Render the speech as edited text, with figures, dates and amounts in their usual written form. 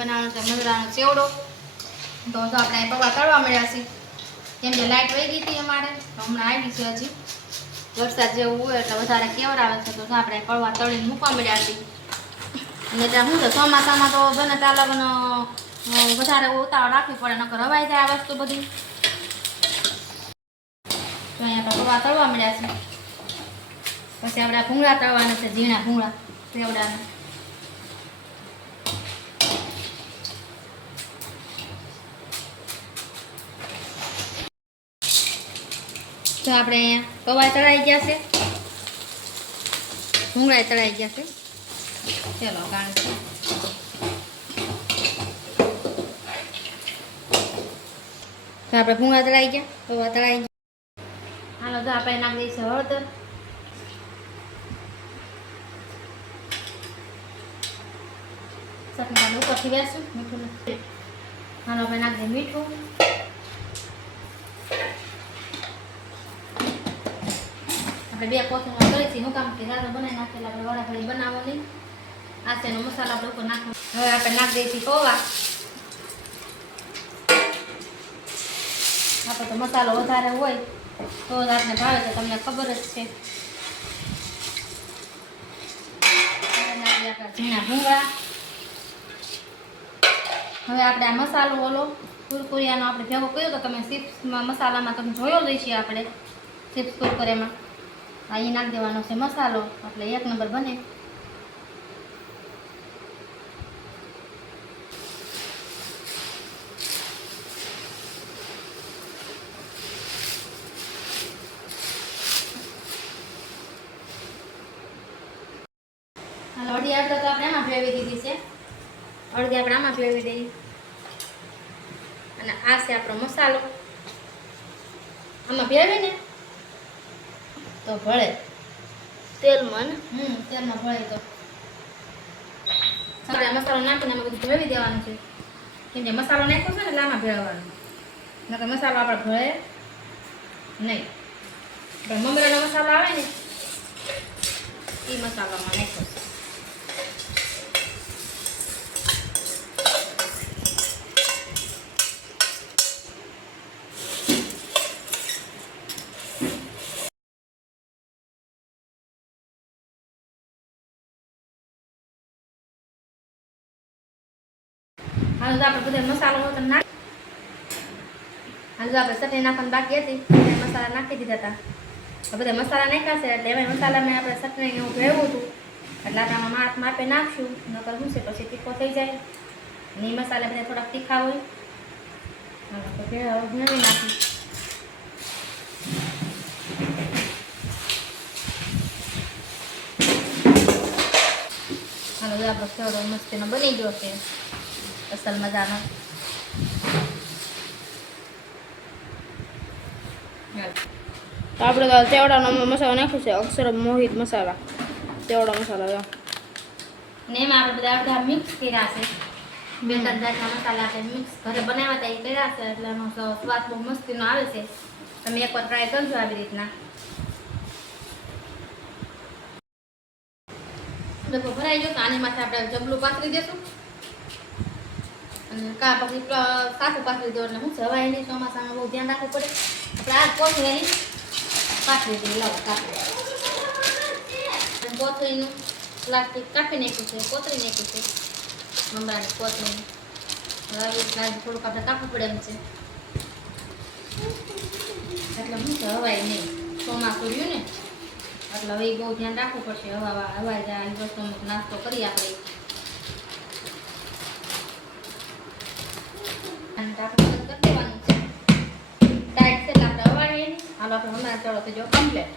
બનાવવાનો છે મમરાનો ચેવડો. તો આપણે પૌવા તળવા મળ્યા છે. કેમ કે લાઇટ વહી ગઈ હતી અમારે, તો હમણાં આવી છે. હજી વરસાદ જેવું હોય એટલે વધારે કેવરાવે છે. તો આપણે પૌવા તળીને મૂકવા મળ્યા છીએ. અને ત્યાં શું છે, ચોમાસામાં તો બને ત્યાં લગ્ન વધારે ઉતાવળ રાખવી પડે, નકર હવાઈ જાય આ વસ્તુ બધી. તો અહીંયા પૌવા તળવા મળ્યા છે. પછી આપણે ભૂંગળા તળવાના છે, ઝીણા ભૂંગળા સેવડાના. તો આપણે અહીંયા પૌવા તળાઈ ગયા છે, ભૂંગળા તળાઈ ગયા છે. ચલો કારણ છે તો આપણે ભૂંગળા તળાઈ ગયા, પૌવા તળાઈ ગયા. હાલો તો આપણે નાખી દઈશું હળદર. ચટણી ઉપરથી બેસું મીઠું. હાલો આપણે નાખી દઈએ મીઠું. આપણે 2 કોથળીમાં કરીશું. હું કામ કે રાતો બનાવી નાખેલા આપણે વડાફળી બનાવો નહીં. આસેનો મસાલો આપણે ઉપર નાખવાનો. હવે આપણે નાખી દઈશું પૌવા. આપણે તો મસાલો વધારે હોય તો જ આપણે ભાવે છે, તમને ખબર જ છે. નાખીએ આપણા ઝીણા ભૂંગળા. હવે આપણે આ મસાલો ઓલો કુરકુરિયાનો આપણે ભેગો કર્યો તો તમે ચિપ્સમાં મસાલામાં તમે જોયો જ છે. આપણે ચિપ્સ કુરકુરિયામાં અહીં નાખી દેવાનો છે મસાલો, એટલે 1 નંબર બને. અડધી અડધો તો આપણે આમાં ભેળવી દીધી છે, અડધી આપણે આમાં ભેળવી દઈએ. અને આ છે આપણો મસાલો. આમાં ભેળવીને તો ભળે તેલમાં, તેલમાં ભળે. તો આપણે મસાલો નાખીને આમાં બધું ભેળવી દેવાનું છે. કેમ કે મસાલો નાખ્યો છે ને એટલે આમાં ભેળવવાનું, નકર મસાલો આપણે ભળે નહીં. પણ મમરાનો મસાલો આવે ને એ મસાલામાં નાખ્યો છે. હાલ તો આપણે બધા મસાલો હતો નાખ. હાલ તો આપણે ચટણી નાખવાની બાકી હતી, મસાલા નાખી દીધા હતા. બધા મસાલા નાખ્યા છે એટલે એમાં મસાલામાં આપણે ચટણી એવું ભેળવું હતું, એટલે આપણે આમાં માપે નાખશું. નકર શું છે પછી તીખો થઈ જાય. અને એ મસાલા બધા થોડાક તીખા હોય. ભેળવી નાખી. હાલો આપણો સેવડો મસ્તીનો બની ગયો છે, અસલ મજાનો. તો આપણે ચેવડાનો મસાલો નાખ્યો છે, અક્ષર મોહિત મસાલા, ચેવડો મસાલો. ને એમાં આપણે બધા અડધા મિક્સ કર્યા છે. 2-3 જાતના મસાલા આપણે મિક્સ ઘરે બનાવ્યા હતા એ કર્યા છે, એટલે એનો સ્વાદ બહુ મસ્તીનો આવે છે. તમે એકવાર ટ્રાય કરજો આવી રીતના. ડબ્બો ભરાઈ ગયો તો આની માથે આપણે જબલું પાથરી દેશું. અને કા પછી સાકું પાથરી દો એટલે શું છે, હવા એની ચોમાસામાં બહુ ધ્યાન રાખવું પડે. આપણે આ કોથળીની પાથરી દઈએ. લાવો કાપી કોથળીનું પ્લાસ્ટિક કાપી નાખ્યું છે, કોતરી નાખ્યું છે મમરાની કોથળીનું. આવી રીતના થોડુંક આપણે કાપવું પડે એમ છે, એટલે શું છે હવાય નહીં. ચોમાસું રહ્યું ને એટલે હવે બહુ ધ્યાન રાખવું પડશે. હવાઈ જાય એ વસ્તુ નાસ્તો કરીએ આપણે. કરી દેવાનું છે ટાઈટ છે એટલે આપણે હવાઈએ નહીં. હાલો આપણે હમણાં ચડો થઈ જાઓ કમ્પ્લેટ.